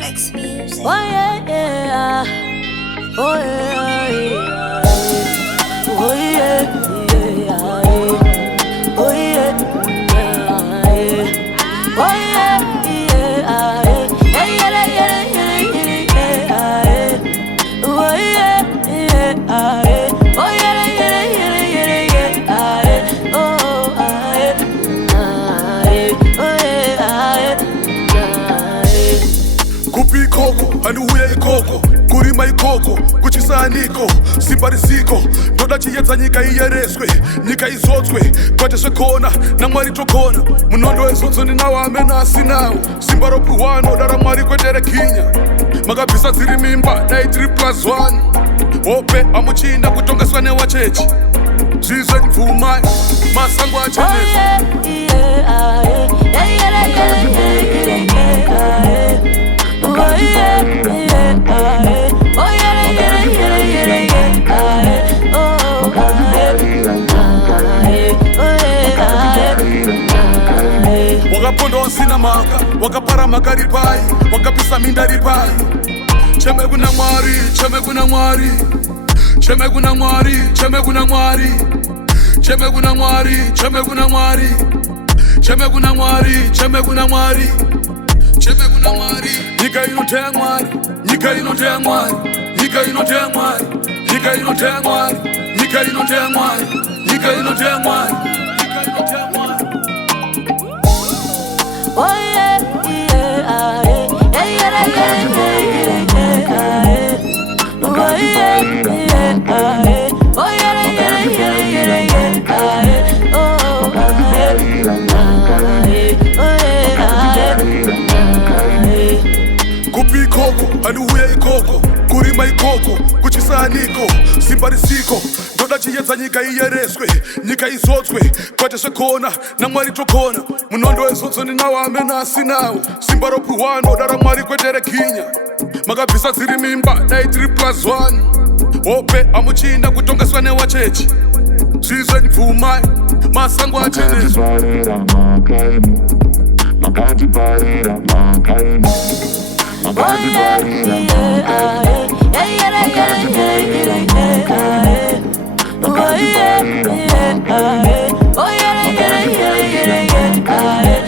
Flex music. Oh yeah, yeah. Oh yeah, yeah. Oh yeah, yeah. Oh yeah, yeah. Oh yeah, yeah. Oh yeah, yeah. Oh yeah, yeah. Oh yeah, yeah. Oh Kupi koko, anuye ikoko, kurima ikoko, kuchisaniko, simbarisiko, ndoda chiyedza nyika iyereswe, nyika izotswe, kwateswe kona, na mwari tokona, munondo ezonzo ninawo amene asinawo, simba ropuhwano, dara mwari kwetere kinya, makabvisa dziri mimba, dai 3+1, hope amuchinda kutongeswa newachechi, zvizve ndipfumai, masango achenezwa. Wakaponda wasina mhaka, wakapara mhaka ripai, wakapisa minda ripai. Cheme kuna mwari, cheme kuna mwari, cheme kuna mwari, cheme kuna mwari, cheme kuna mwari, cheme kuna mwari, cheme kuna mwari, cheme kuna mwari, cheme kuna mwari. Nyika inoteya mwari, nyika inoteya mwari, nyika inoteya mwari, nyika inoteya mwari, nyika inoteya mwari, nyika inoteya mwari, nyika inoteya mwari. Oh yeah, yeah. Oh yeah, yeah. Oh Kupi koko, anuye ikoko, kurima ikoko, kuchisaniko, simbarisiko, ndoda chiyedza nyika iyereswe, nyika izotswe, kwateswe kona, na mwari tokona, munondo ezonzo ninawo amene asinawo, simba ropuhwano, dara mwari kwetere kinya, makabvisa dziri mimba, dai 3+1, hope amuchinda kutongeswa newachechi, zvizve ndipfumai, masango achenezwa. Makatiparira Mhaka. Makatiparira Mhaka. Makatiparira Mhaka. Makatiparira Mhaka. Makatiparira Mhaka.